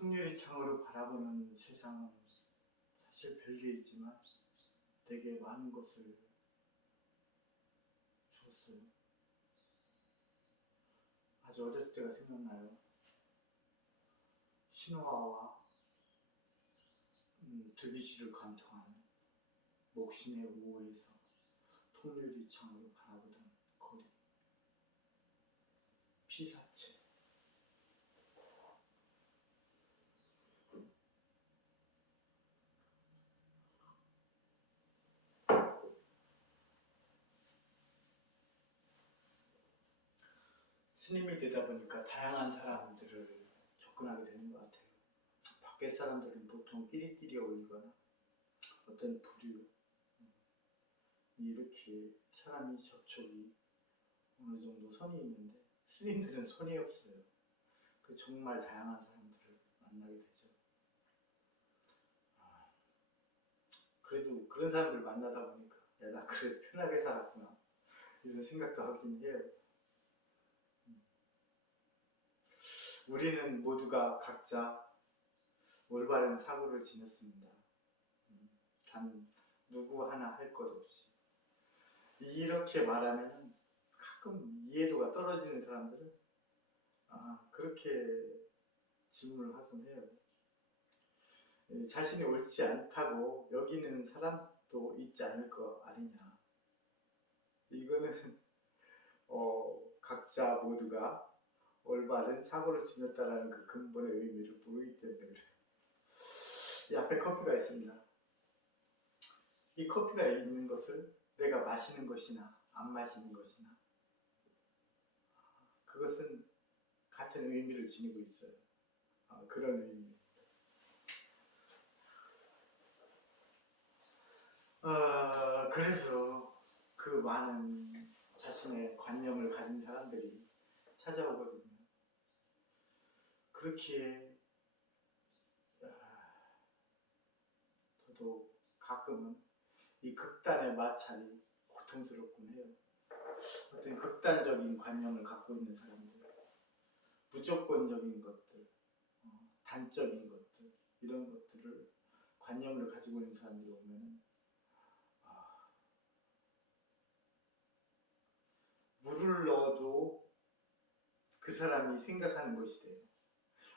통유리창으로 바라보는 세상은 사실 별게 있지만 되게 많은 것을 주었어요. 아주 어렸을 때가 생각나요. 신화와 드뷔시를 관통하는 목신의 우호에서 통유리창으로 바라보던 거리, 피사체. 스님이 되다 보니까 다양한 사람들을 접근하게 되는 것 같아요. 밖에 사람들은 보통 끼리끼리 어울리거나 어떤 부류, 이렇게 사람이 접촉이 어느 정도 선이 있는데 스님들은 선이 없어요. 그 정말 다양한 사람들을 만나게 되죠. 그래도 그런 사람들 만나다 보니까 야, 나 그래도 편하게 살았구나 이런 생각도 하긴 해요. 우리는 모두가 각자 올바른 사고를 지녔습니다. 단 누구 하나 할 것 없이. 이렇게 말하면 가끔 이해도가 떨어지는 사람들은 그렇게 질문을 하곤 해요. 자신이 옳지 않다고 여기는 사람도 있지 않을 거 아니냐. 이거는 각자 모두가 올바른 사고를 지녔다라는 그 근본의 의미를 모르기 때문에 그래요. 이 앞에 커피가 있습니다. 이 커피가 있는 것을 내가 마시는 것이나 안 마시는 것이나 그것은 같은 의미를 지니고 있어요. 그런 의미입니다. 그래서 그 많은 자신의 관념을 가진 사람들이 찾아오거든요. 그렇기에 저도 가끔은 이 극단의 마찰이 고통스럽군 해요. 어떤 극단적인 관념을 갖고 있는 사람들, 무조건적인 것들, 단적인 것들, 이런 것들을 관념을 가지고 있는 사람들이 오면 물을 넣어도 그 사람이 생각하는 것이 돼요.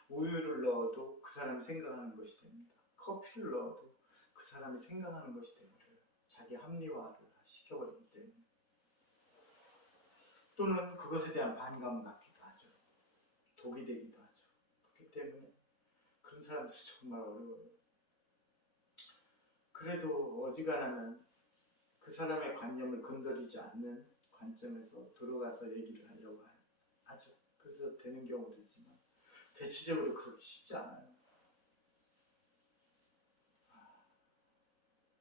우유를 넣어도 그 사람이 생각하는 것이 됩니다. 커피를 넣어도 그 사람이 생각하는 것이 되버려요. 자기 합리화를 시켜버리기 때문에. 또는 그것에 대한 반감을 갖기도 하죠. 독이 되기도 하죠. 그렇기 때문에 그런 사람들이 정말 어려워요. 그래도 어지간하면 그 사람의 관념을 건드리지 않는 관점에서 들어가서 얘기를 하려고 하죠. 그래서 되는 경우도 있지만 대체적으로 그렇게 쉽지 않아요.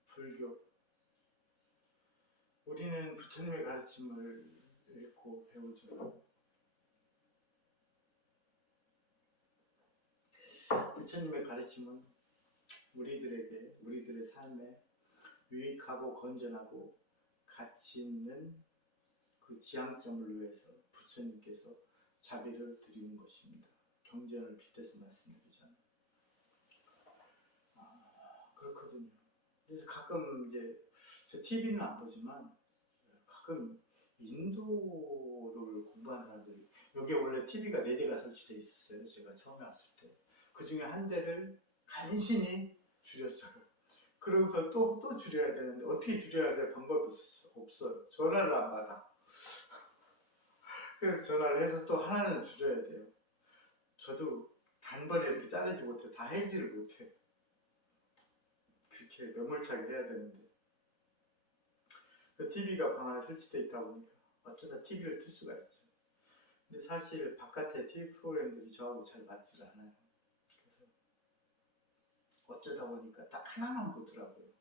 불교. 우리는 부처님의 가르침을 읽고 배우죠. 부처님의 가르침은 우리들의 삶에 유익하고 건전하고 가치 있는 그 지향점을 위해서 부처님께서 자비를 드리는 것입니다. 경전을 빗대서 말씀드리잖아요. 그렇거든요. 그래서 가끔 이제 저 TV는 안 보지만 가끔 인도를 공부하는 사람들이, 여기에 원래 TV가 4대가 설치되어 있었어요. 제가 처음에 왔을 때. 그 중에 한 대를 간신히 줄였어요. 그러고서 또 줄여야 되는데 어떻게 줄여야 될 방법이 없어요. 전화를 안 받아. 그래서 전화를 해서 또 하나는 줄여야 돼요. 저도 단번에 이렇게 자르지 못해. 다 해지를 못해. 그렇게 매몰차게 해야 되는데. 그 TV가 방 안에 설치되어 있다 보니까 어쩌다 TV를 틀 수가 있죠. 근데 사실 바깥에 TV 프로그램들이 저하고 잘 맞지를 않아요. 그래서 어쩌다 보니까 딱 하나만 보더라고요.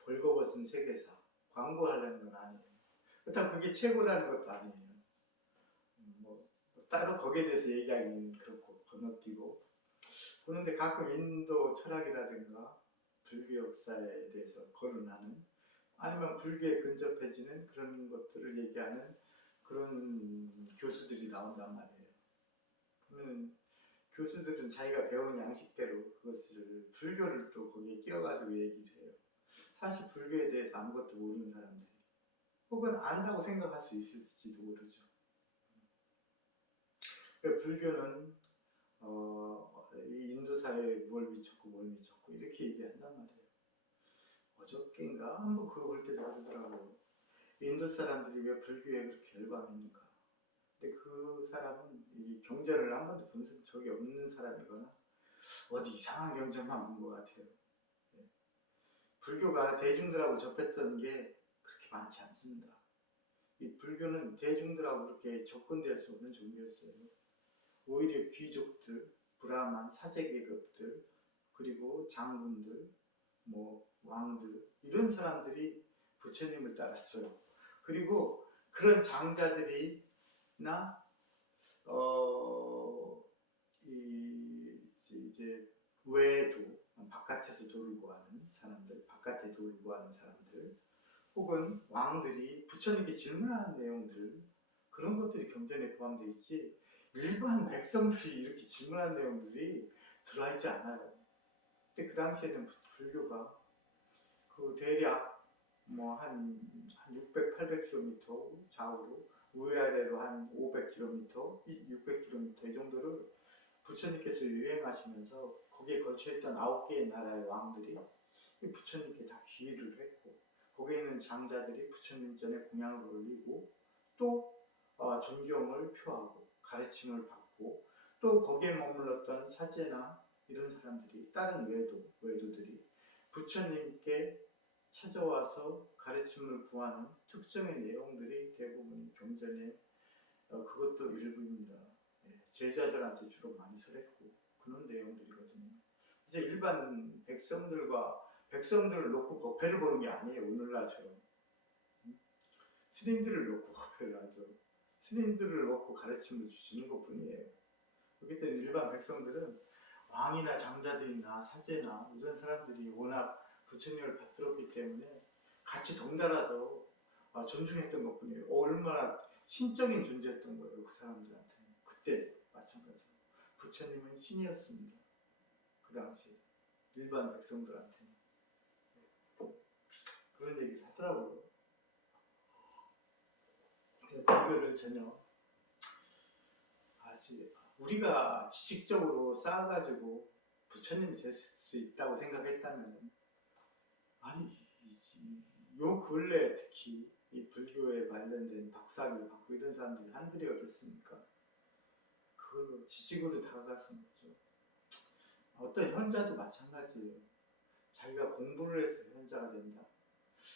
벌거벗은 세계사. 광고하려는 건 아니에요. 그렇다고 그게 최고라는 것도 아니에요. 따로 거기에 대해서 얘기하기는 그렇고 건너뛰고 보는데 가끔 인도 철학이라든가 불교 역사에 대해서 거론하는, 아니면 불교에 근접해지는 그런 것들을 얘기하는 그런 교수들이 나온단 말이에요. 그러면 교수들은 자기가 배운 양식대로 그것을 불교를 또 거기에 끼워가지고 얘기를 해요. 사실 불교에 대해서 아무것도 모르는 사람들이 혹은 안다고 생각할 수 있을지도 모르죠. 그러니까 불교는 이 인도 사회에 뭘 미쳤고 뭘 미쳤고 이렇게 얘기한단 말이에요. 어저께인가 한번 그거 볼 때도 그러더라고요. 인도 사람들이 왜 불교에 그렇게 열광했는가. 근데 그 사람은 이 경전을 한 번도 본 적이 없는 사람이거나 어디 이상한 경전만 본 것 같아요. 예. 불교가 대중들하고 접했던 게 그렇게 많지 않습니다. 이 불교는 대중들하고 그렇게 접근될 수 없는 종교였어요. 오히려 귀족들, 브라만, 사제계급들, 그리고 장군들, 뭐 왕들 이런 사람들이 부처님을 따랐어요. 그리고 그런 장자들이나 이제 외에도 바깥에서 도를 구하는 사람들, 바깥에 도를 구하는 사람들, 혹은 왕들이 부처님께 질문하는 내용들 그런 것들이 경전에 포함되어 있지 일반 백성들이 이렇게 질문하는 내용들이 들어와 있지 않아요. 근데 그 당시에는 불교가 그 대략 뭐 한 600, 800km 좌우로 위아래로 한 500km, 600km 이 정도를 부처님께서 유행하시면서 거기에 걸쳐있던 9개의 나라의 왕들이 부처님께 다 귀의를 했고 거기에 있는 장자들이 부처님 전에 공양을 올리고 또 존경을 표하고 가르침을 받고 또 거기에 머물렀던 사제나 이런 사람들이 다른 외도들이 부처님께 찾아와서 가르침을 구하는 특정의 내용들이 대부분 경전에 그것도 일부입니다. 제자들한테 주로 많이 설했고 그런 내용들이거든요. 이제 일반 백성들을 놓고 법회를 보는 게 아니에요. 오늘날처럼 스님들을 놓고 법회를 하죠. 스님들을 놓고 가르침을 주시는 것뿐이에요. 그렇기 때문에 일반 백성들은 왕이나 장자들이나 사제나 이런 사람들이 워낙 부처님을 받들었기 때문에 같이 덩달아서 존중했던 것뿐이에요. 얼마나 신적인 존재였던 거예요. 그 사람들한테는. 그때 마찬가지로 부처님은 신이었습니다. 그 당시 일반 백성들한테는. 그런 얘기를 하더라고요. 불교를 전혀 우리가 지식적으로 쌓아가지고 부처님이 될 수 있다고 생각했다면 아니 요 근래 특히 이 불교에 관련된 박사학위를 받고 이런 사람들이 한둘이 어딨습니까? 그걸로 지식으로 다가갈 수는 없죠. 어떤 현자도 마찬가지예요. 자기가 공부를 해서 현자가 된다.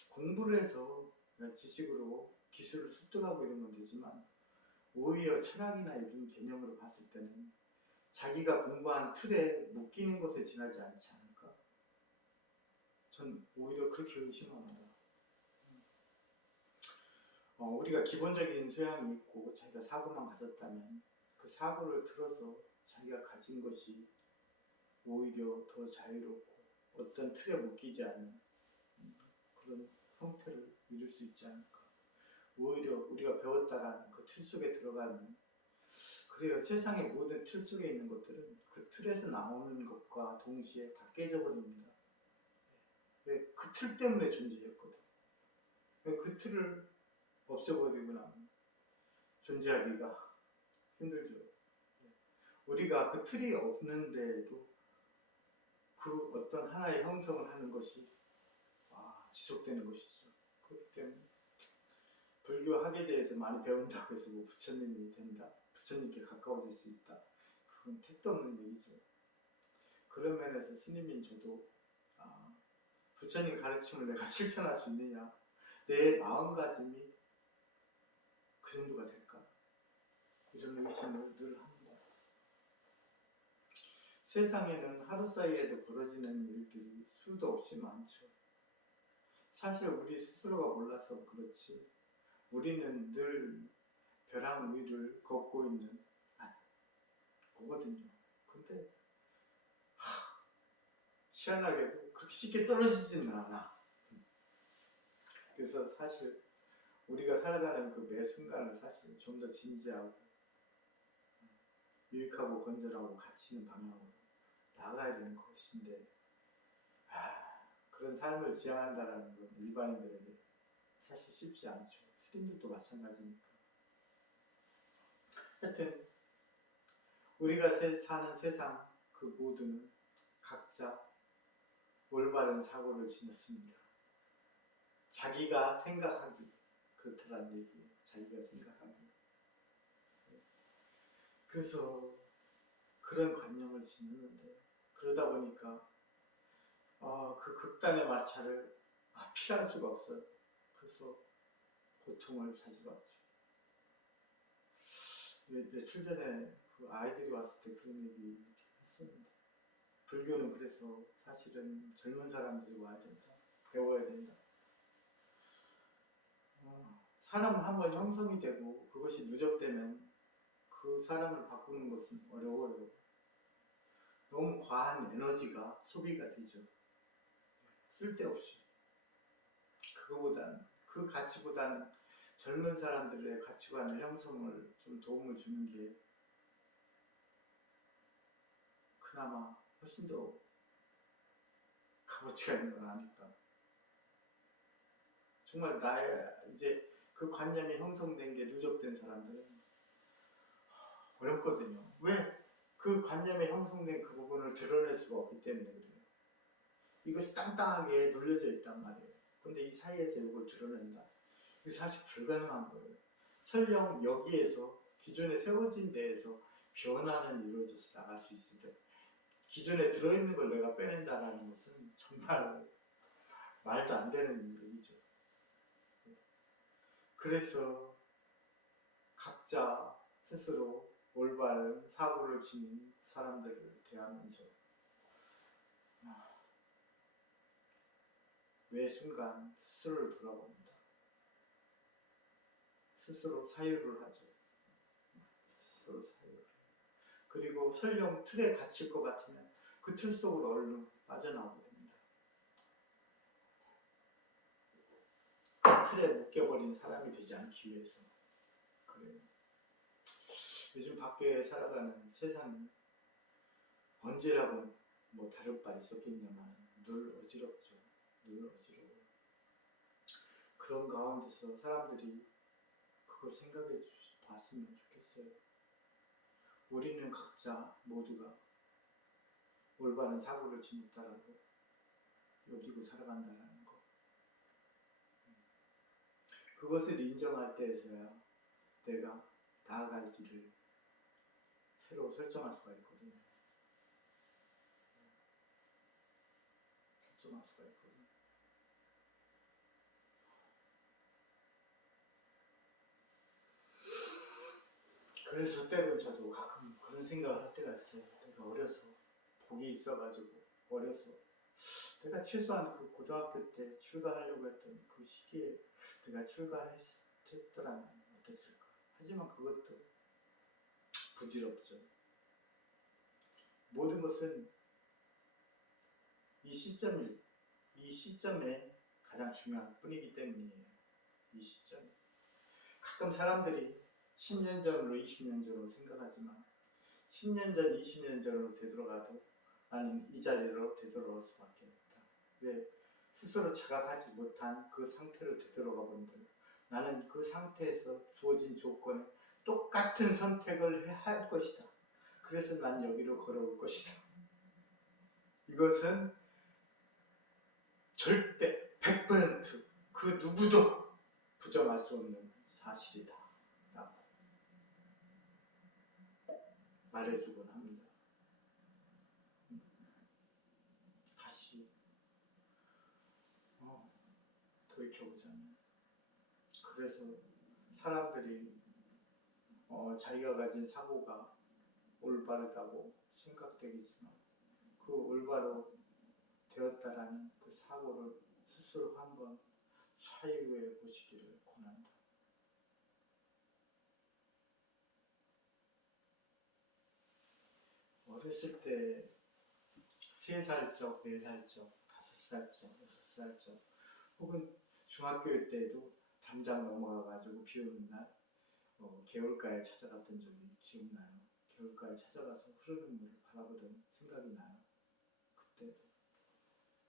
공부를 해서 지식으로 기술을 습득하고 이런 건 되지만 오히려 철학이나 이런 개념으로 봤을 때는 자기가 공부한 틀에 묶이는 것에 지나지 않지 않을까? 전 오히려 그렇게 의심합니다. 우리가 기본적인 소양이 있고 자기가 사고만 가졌다면 그 사고를 틀어서 자기가 가진 것이 오히려 더 자유롭고 어떤 틀에 묶이지 않는 그런 형태를 이룰 수 있지 않을까. 오히려 우리가 배웠다라는 그 틀 속에 들어가면 그래요. 세상의 모든 틀 속에 있는 것들은 그 틀에서 나오는 것과 동시에 다 깨져버립니다. 그 틀 때문에 존재했거든. 그 틀을 없애버리고 나면 존재하기가 힘들죠. 우리가 그 틀이 없는데도 그 어떤 하나의 형성을 하는 것이 지속되는 것이죠. 그렇기 때문에 불교학에 대해서 많이 배운다고 해서 뭐 부처님이 된다, 부처님께 가까워질 수 있다, 그건 택도 없는 얘기죠. 그런 면에서 스님인 저도 부처님 가르침을 내가 실천할 수 있느냐, 내 마음가짐이 그 정도가 될까, 이런 의심을 늘 합니다. 세상에는 하루 사이에도 벌어지는 일들이 수도 없이 많죠. 사실 우리 스스로가 몰라서 그렇지 우리는 늘 벼랑 위를 걷고 있는 거거든요. 근데 희한하게도 그렇게 쉽게 떨어지지는 않아. 그래서 사실 우리가 살아가는 그 매 순간을 사실 좀 더 진지하고 유익하고 건전하고 가치 있는 방향으로 나아가야 되는 것인데, 그런 삶을 지향한다는 건 일반인들에게 사실 쉽지 않죠. 스님들도 마찬가지니까. 하여튼 우리가 사는 세상 그 모두는 각자 올바른 사고를 지녔습니다. 자기가 생각하기, 그렇다는 얘기예요. 자기가 생각하기. 그래서 그런 관념을 지녔는데, 그러다 보니까 그 극단의 마찰을 피할 수가 없어요. 그래서 고통을 자주 받죠. 며칠 전에 그 아이들이 왔을 때 그런 얘기 했었는데, 불교는 그래서 사실은 젊은 사람들이 와야 된다, 배워야 된다. 사람은 한번 형성이 되고 그것이 누적되면 그 사람을 바꾸는 것은 어려워요. 너무 과한 에너지가 소비가 되죠. 쓸데없이. 그 가치보다는 젊은 사람들의 가치관을 형성을 좀 도움을 주는 게 그나마 훨씬 더 값어치가 있는 건 아닐까. 정말 이제 그 관념이 형성된 게 누적된 사람들은 어렵거든요. 왜? 그 관념에 형성된 그 부분을 드러낼 수가 없기 때문에 그래요. 이것이 땅땅하게 눌려져 있단 말이에요. 근데 이 사이에서 이걸 드러낸다. 이게 사실 불가능한 거예요. 설령 여기에서 기존에 세워진 데에서 변화는 이루어져서 나갈 수 있을 때, 기존에 들어있는 걸 내가 빼낸다는 것은 정말 말도 안 되는 얘기죠. 그래서 각자 스스로 올바른 사고를 지닌 사람들을 대하면서 매 순간 스스로를 돌아봅니다. 스스로 사유를 하죠. 스스로 사유를. 그리고 설령 틀에 갇힐 것 같으면 그 틀 속으로 얼른 빠져나오게 됩니다. 틀에 묶여버린 사람이 되지 않기 위해서. 그래요. 요즘 밖에 살아가는 세상이 언제라고 뭐 다를 바 있었겠냐만 늘 어지럽죠. 늘 어지러워요. 그런 가운데서 사람들이 그걸 생각해 봤으면 좋겠어요. 우리는 각자 모두가 올바른 사고를 지녔다라고 여기고 살아간다는 거. 그것을 인정할 때에서야 내가 나아갈 길을 새로 설정할 수가 있거든요. 설정할 수가 있거든요. 그래서 때로 저도 가끔 그런 생각을 할 때가 있어요. 내가 어려서 복이 있어가지고 어려서 내가 최소한 그 고등학교 때 출가하려고 했던 그 시기에 내가 출가했더라면 어땠을까. 하지만 그것도 부질없죠. 모든 것은 이 시점에 가장 중요한 뿐이기 때문이에요. 이 시점. 가끔 사람들이 10년 전으로 20년 전으로 생각하지만 10년 전, 20년 전으로 되돌아가도 나는 이 자리로 되돌아올 수밖에 없다. 왜? 스스로 자각하지 못한 그 상태로 되돌아가 본들, 나는 그 상태에서 주어진 조건에 똑같은 선택을 해야 할 것이다. 그래서 난 여기로 걸어올 것이다. 이것은 절대 100% 그 누구도 부정할 수 없는 사실이다 라고 말해주곤 합니다. 다시 돌이켜보자면, 그래서 사람들이 자기가 가진 사고가 올바르다고 생각되겠지만 그 올바로 되었다라는 그 사고를 스스로 한번 사유해 보시기를 권한다. 어렸을 때 3살적, 4살적, 5살적, 6살적 혹은 중학교 때도 담장 넘어가가지고 비 오는 날 개울가에 찾아갔던 적이 기억나요. 겨울가에 찾아가서 흐르는 물을 바라보던 생각이 나요. 그때도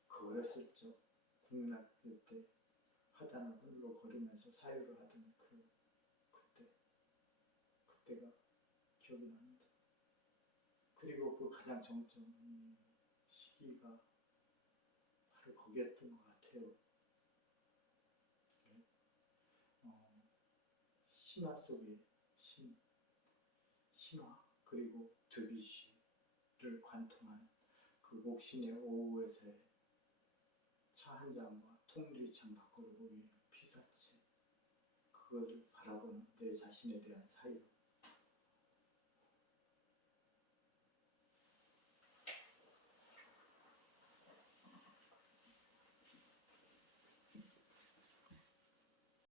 그 어렸을 적 국민학교 때 화단을 홀로 걸으면서 사유를 하던 그때가 기억이 납니다. 그리고 그 가장 정점 시기가 바로 거기였던 것 같아요. 신화 속의 신화 그리고 드뷔시를 관통한 그 목신의 오후에서의 차 한 잔과 통유리창 밖으로 보이는 피사체, 그것을 바라보는 내 자신에 대한 사유,